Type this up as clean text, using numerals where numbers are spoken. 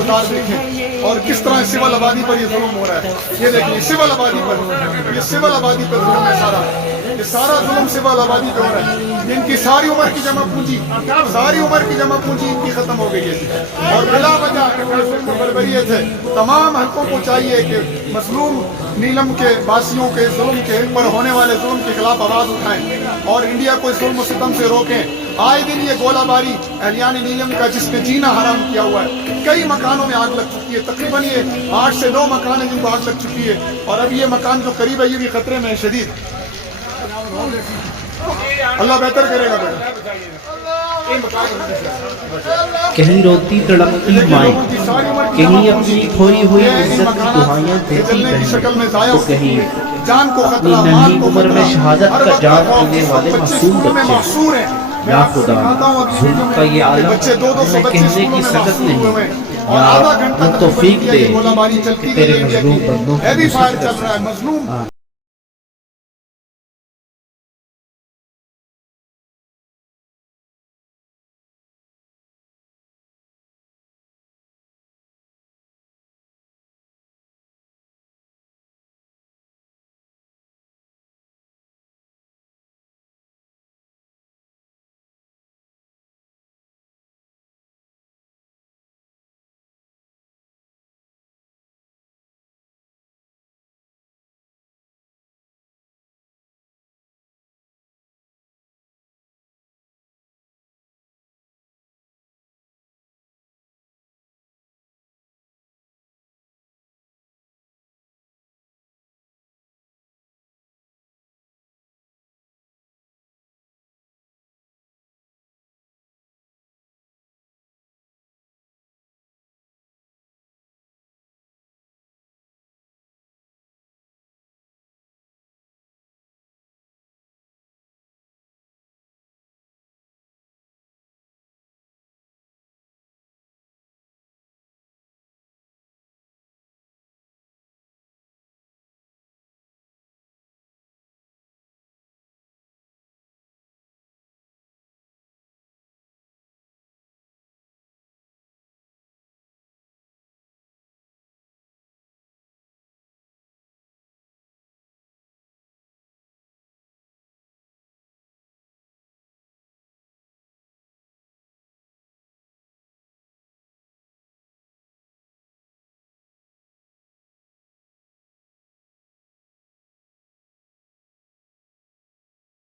इक़्तिदार देखें और किस तरह सिविल आबादी पर ये जुल्म हो रहा है। ये देखिए सिविल आबादी पर, ये सिविल आबादी पर जुल्म है सारा, ये सारा जुल्म सिविल आबादी पे हो रहा है। जिनकी सारी उम्र की जमा पूंजी, सारी उम्र की जमा पूंजी इनकी खत्म हो गई है और बिला वजह बरबरियत है। तमाम हल्कों को चाहिए कि मजलूम नीलम के वासियों के जुल्म के पर होने वाले जुल्म के खिलाफ आवाज उठाएं और इंडिया को जुल्म सितम से रोकें। आए दिन ये गोलाबारी अहलियान नीलम का जिसने जीना हराम किया हुआ है। कई मकानों में आग लग चुकी है, तकरीबन ये 8 से 9 मकान है जिनको आग लग चुकी है और अब ये मकान जो करीब है ये भी खतरे में है शदीद। अल्लाह बेहतर करेगा बेटा। कहीं रोती तड़पती माएँ, कहीं अपनी खोई हुई इज्जत की दुहाइयाँ देती बहनें, तो कहीं अपनी नन्ही उम्र में शहादत का जाम पीने वाले मासूम बच्चे। या खुदा, जुल्म का ये आलम हमें कहने की सकत नहीं, या वो तौफीक दे कि तेरे मजलूम बंदों की नुसरत कर।